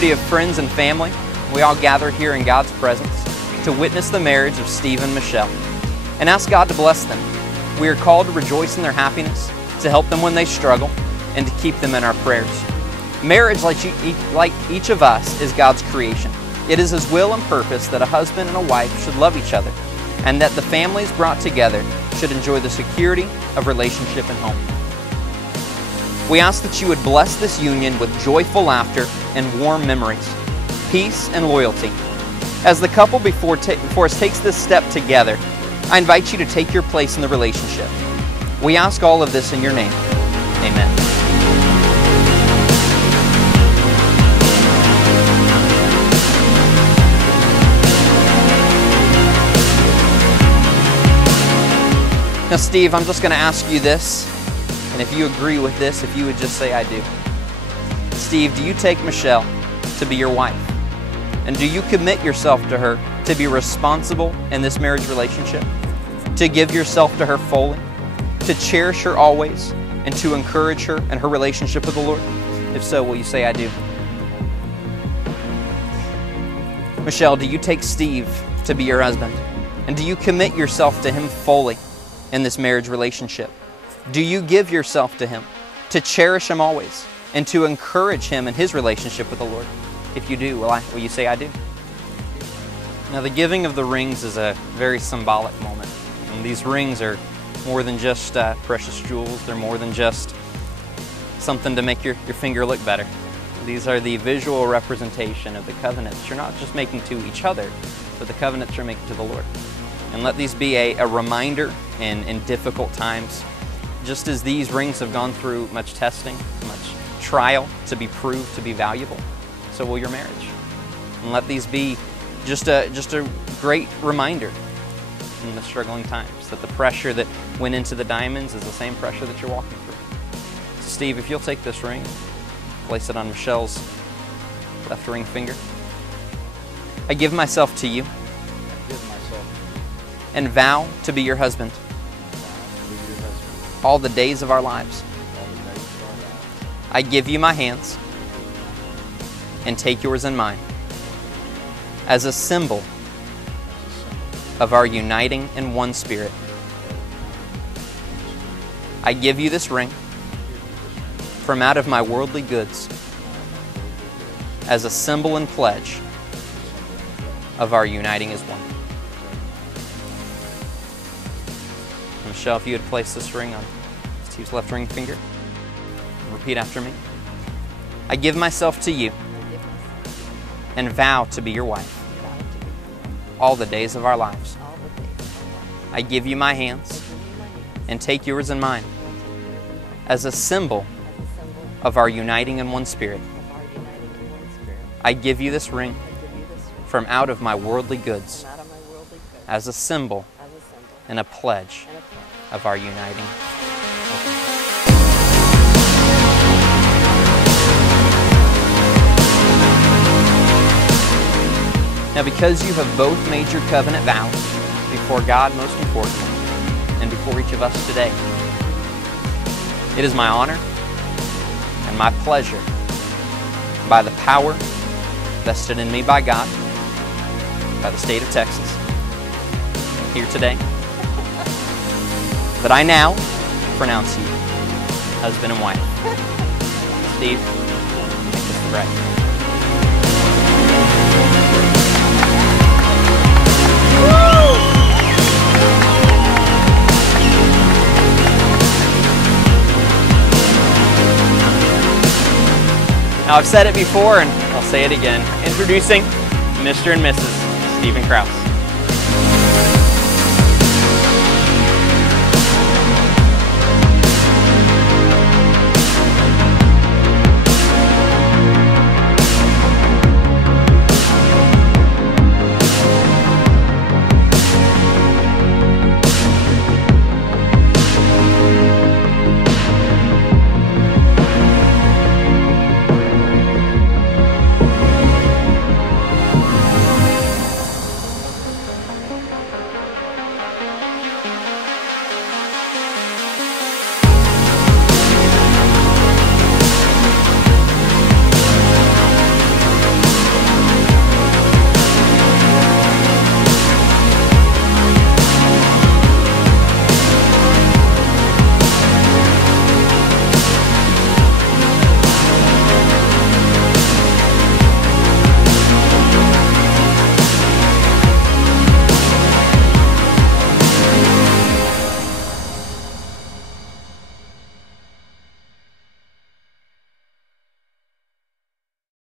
community of friends and family, we all gather here in God's presence to witness the marriage of Steve and Michelle and ask God to bless them. We are called to rejoice in their happiness, to help them when they struggle, and to keep them in our prayers. Marriage, like each of us, is God's creation. It is His will and purpose that a husband and a wife should love each other, and that the families brought together should enjoy the security of relationship and home. We ask that you would bless this union with joyful laughter and warm memories, peace and loyalty. As the couple before us takes this step together, I invite you to take your place in the relationship. We ask all of this in your name. Amen. Now, Steve, I'm just going to ask you this, and if you agree with this, if you would just say, I do. Steve, do you take Michelle to be your wife? And do you commit yourself to her to be responsible in this marriage relationship? To give yourself to her fully? To cherish her always? And to encourage her in her relationship with the Lord? If so, will you say, I do? Michelle, do you take Steve to be your husband? And do you commit yourself to him fully in this marriage relationship? Do you give yourself to him to cherish him always and to encourage him in his relationship with the Lord? If you do, will you say, I do? Now, the giving of the rings is a very symbolic moment. And these rings are more than just precious jewels. They're more than just something to make your finger look better. These are the visual representation of the covenants you're not just making to each other, but the covenants you're making to the Lord. And let these be a reminder in difficult times. Just as these rings have gone through much testing, much trial to be proved to be valuable, so will your marriage. And let these be just a great reminder in the struggling times that the pressure that went into the diamonds is the same pressure that you're walking through. So Steve, if you'll take this ring, place it on Michelle's left ring finger. I give myself to you and vow to be your husband all the days of our lives. I give you my hands and take yours in mine as a symbol of our uniting in one spirit. I give you this ring from out of my worldly goods as a symbol and pledge of our uniting as one. Michelle, if you would place this ring on Steve's left ring finger, repeat after me. I give myself to you and vow to be your wife all the days of our lives. I give you my hands and take yours in mine as a symbol of our uniting in one spirit. I give you this ring from out of my worldly goods as a symbol and a pledge of our uniting. Now, because you have both made your covenant vows before God, most importantly, and before each of us today, it is my honor and my pleasure, by the power vested in me by God, by the state of Texas, here today, that I now pronounce you husband and wife. Steve, make this the bride. Now, I've said it before and I'll say it again. Introducing Mr. and Mrs. Stephen Krause.